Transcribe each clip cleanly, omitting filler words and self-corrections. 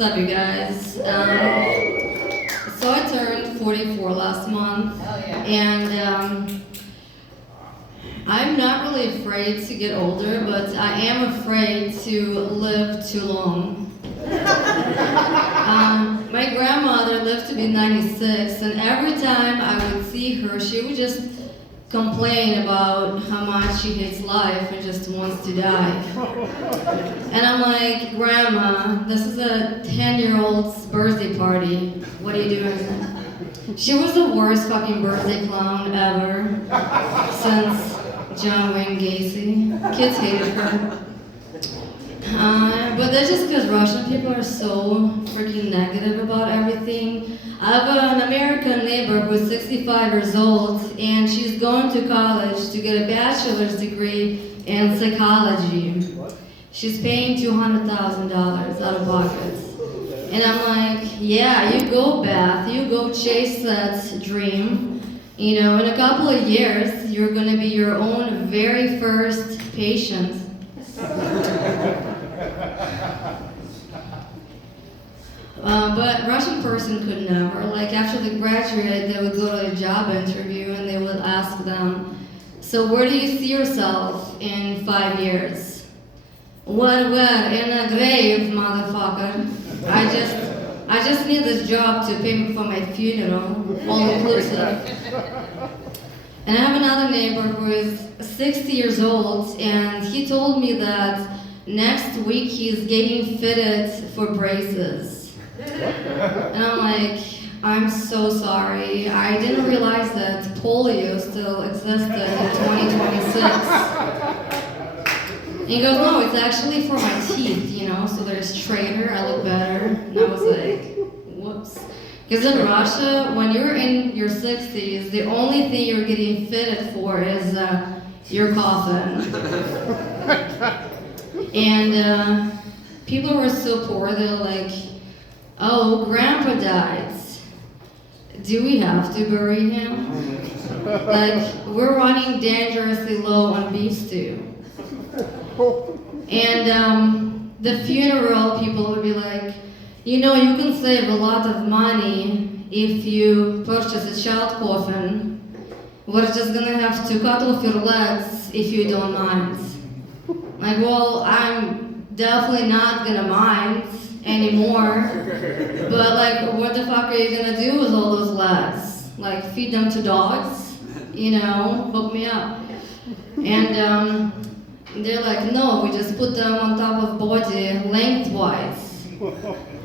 What's up, you guys? So I turned 44 last month, and I'm not really afraid to get older, but I am afraid to live too long. My grandmother lived to be 96, and every time I would see her, she would just complain about how much she hates life and just wants to die. And I'm like, Grandma, this is a 10-year-old's birthday party. What are you doing? She was the worst fucking birthday clown ever since John Wayne Gacy. Kids hated her. But that's just because Russian people are so freaking negative about everything. I have an American neighbor who's 65 years old, and she's going to college to get a bachelor's degree in psychology. She's paying $200,000 out of pocket. And I'm like, yeah, you go, Beth, you go chase that dream. You know, in a couple of years, you're going to be your own very first patient. But Russian person could never. Like after they graduate, they would go to a job interview and they would ask them, so where do you see yourself in 5 years? Where? In a grave, motherfucker. I just need this job to pay me for my funeral, all inclusive. And I have another neighbor who is 60 years old, and he told me that next week he's getting fitted for braces. And I'm like, I'm so sorry. I didn't realize that polio still existed in 2026. And he goes, no, it's actually for my teeth, you know, so they're straighter, I look better. And I was like, whoops. Because in Russia, when you're in your 60s, the only thing you're getting fitted for is your coffin. And people were so poor, they're like, oh, Grandpa died. Do we have to bury him? Like, we're running dangerously low on beef stew. And the funeral people would be like, you know, you can save a lot of money if you purchase a child coffin. We're just gonna have to cut off your legs if you don't mind. Like, well, I'm definitely not gonna mind anymore. But like, what the fuck are you gonna do with all those legs? Like, feed them to dogs? You know, hook me up. And they're like, no, we just put them on top of body lengthwise.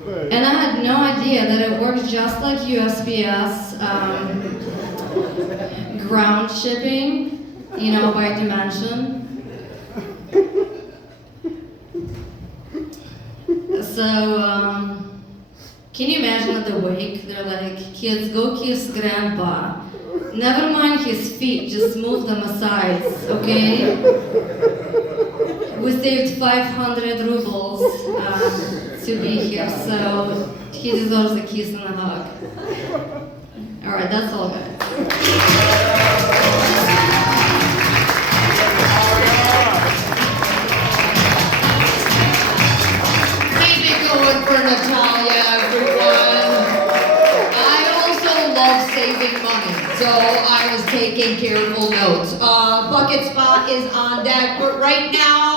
And I had no idea that it works just like USPS ground shipping, you know, by dimension. So, can you imagine at the wake, they're like, kids, go kiss Grandpa. Never mind his feet, just move them aside, okay? We saved 500 rubles to be here, so he deserves a kiss and a hug. All right, that's all, guys. Keep it going for Natalia, everyone. I also love saving money, so I was taking careful notes. Bucket spot is on deck, but right now